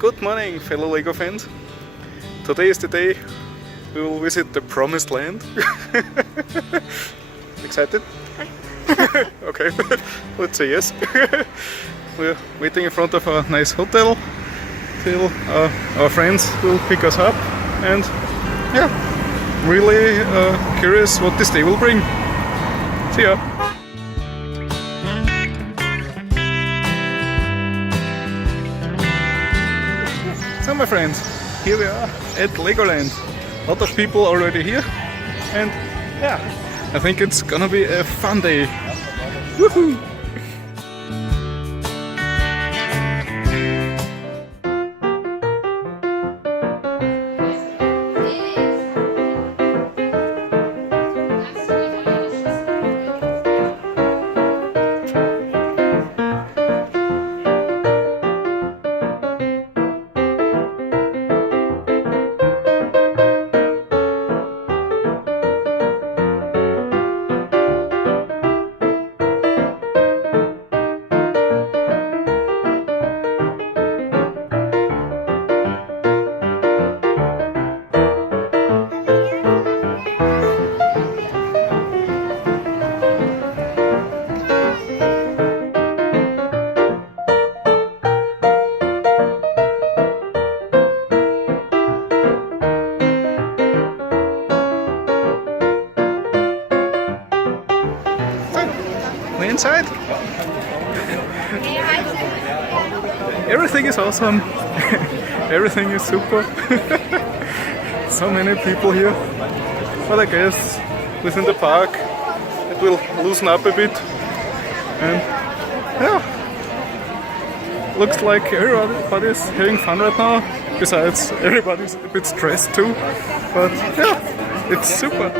Good morning, fellow Lego fans. Today is the day we will visit the promised land. Excited? Okay, let's say yes. We're waiting in front of a nice hotel till our friends will pick us up, and yeah, really curious what this day will bring. See ya! So my friends, here we are at Legoland. A lot of people already here, and yeah, I think it's gonna be a fun day. Woohoo! Inside. Everything is awesome. Everything is super. So many people here. But I guess within the park it will loosen up a bit. And yeah, looks like everybody's having fun right now. Besides, everybody's a bit stressed too. But yeah, it's super.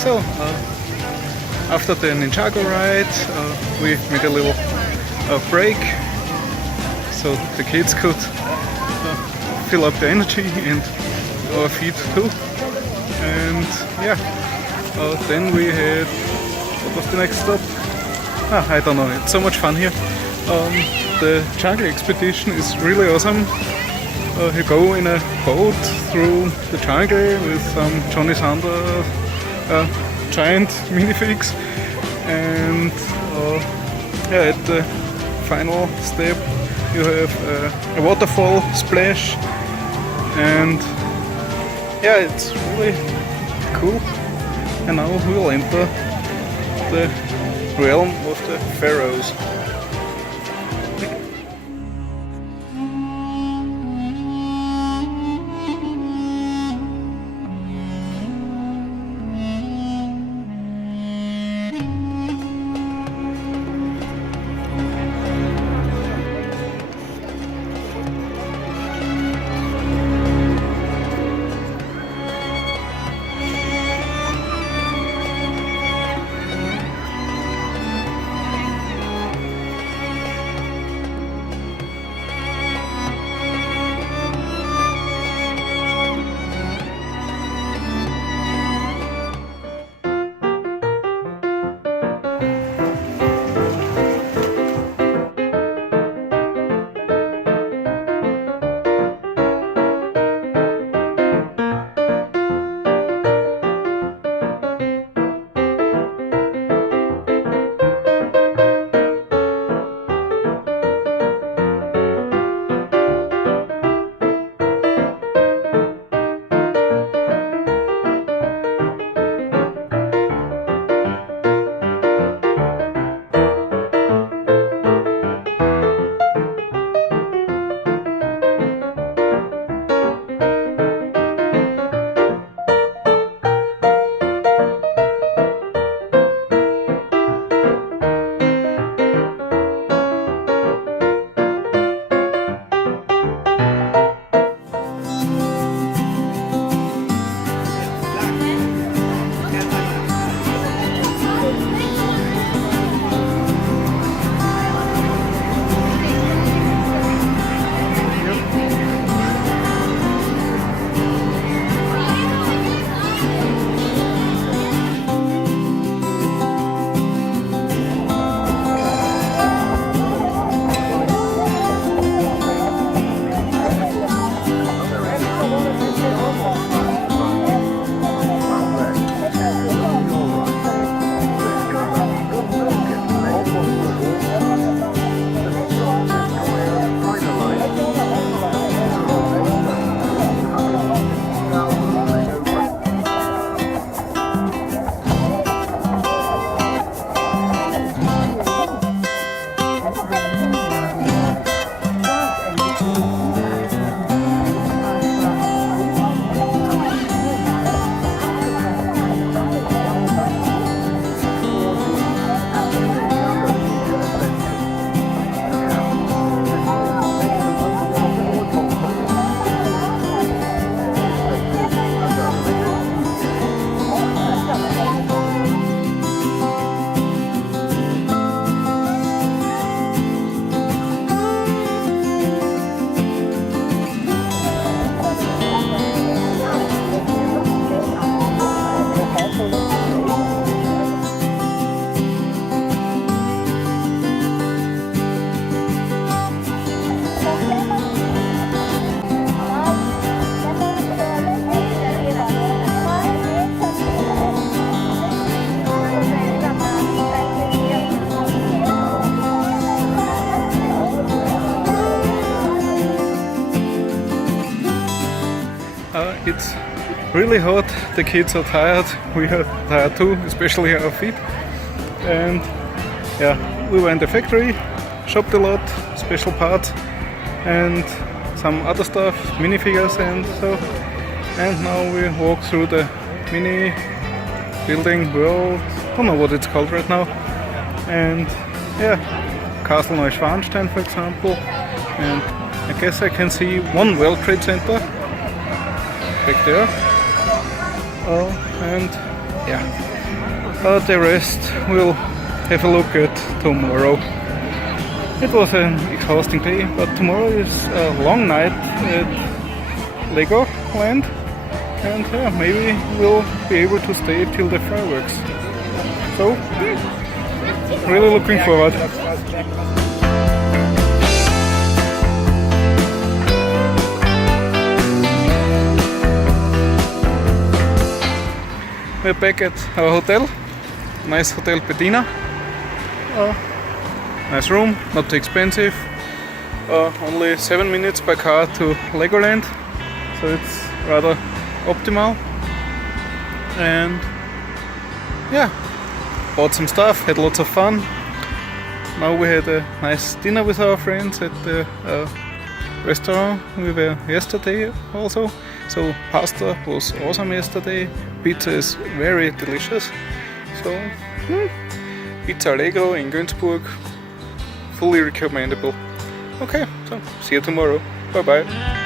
So after the Ninjago ride, we made a little break so the kids could fill up the energy and our feet too. And yeah, then we had, what was the next stop? I don't know, it's so much fun here. The jungle expedition is really awesome. You go in a boat through the jungle with some Johnny Sander giant minifigs, and yeah, at the final step you have a waterfall splash, and yeah, it's really cool. And now we'll enter the realm of the pharaohs. It's really hot, the kids are tired, we are tired too, especially our feet. And yeah, we went to the factory, shopped a lot, special parts and some other stuff, minifigures and so. And now we walk through the mini building world, don't know what it's called right now. And yeah, Castle Neuschwanstein for example. And I guess I can see one World Trade Center back there. And yeah, The rest we'll have a look at tomorrow. It was an exhausting day, but tomorrow is a long night at Legoland, and yeah, maybe we'll be able to stay till the fireworks. So, really looking forward. We're back at our hotel, nice Hotel Petina. Nice room, not too expensive. Only 7 minutes by car to Legoland, so it's rather optimal. And yeah, bought some stuff, had lots of fun. Now we had a nice dinner with our friends at the restaurant we were yesterday also. So pasta was awesome yesterday. Pizza is very delicious. So Pizza Allegro in Günzburg, fully recommendable. Okay, so see you tomorrow. Bye bye.